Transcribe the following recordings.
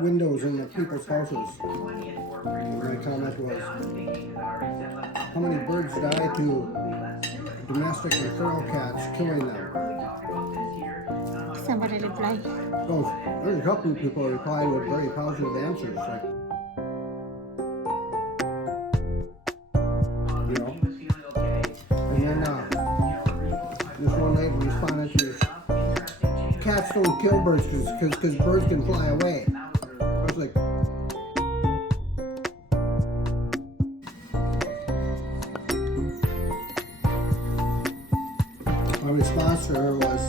windows in the people's houses. And my comment was, how many birds die to domestic and feral cats killing them? Somebody replied. Well, there's a couple of people replied with very positive answers, like, you know. And then this one lady responded to, cats don't kill birds because birds can fly away. I was like, my response to her was,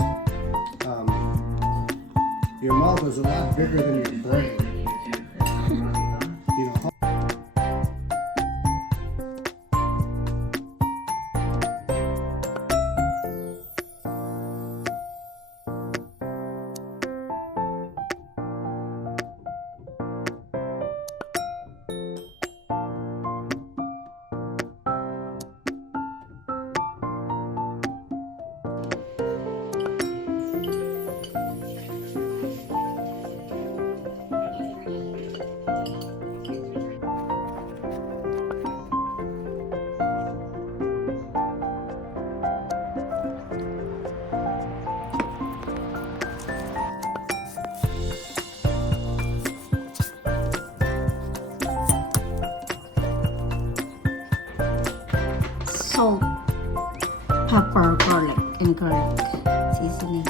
your mouth is a lot bigger than your brain. You know. Salt, pepper, garlic, and garlic seasoning.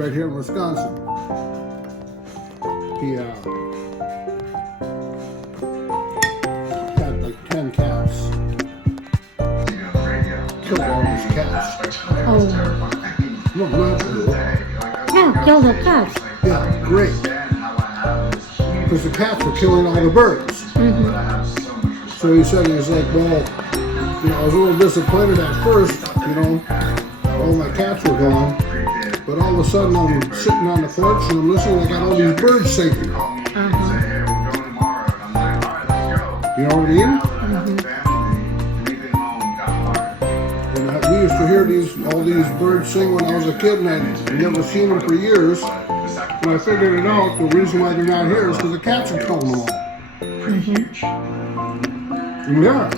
right here in Wisconsin. He had like 10 cats. Killed all his cats. Oh. No, not cool. Yeah, kill the cats. Yeah, great. Because the cats were killing all the birds. Mm-hmm. So he said, he's like, well, you know, I was a little disappointed at first, you know, all my cats were gone. But all of a sudden I'm sitting on the porch and I'm listening, I got all these birds singing. Uh-huh. You know what I mean? And we used to hear all these birds sing when I was a kid, and I'd never seen them for years. And I figured it out, the reason why they're not here is because the cats are killing them all. Mm-hmm. Yeah.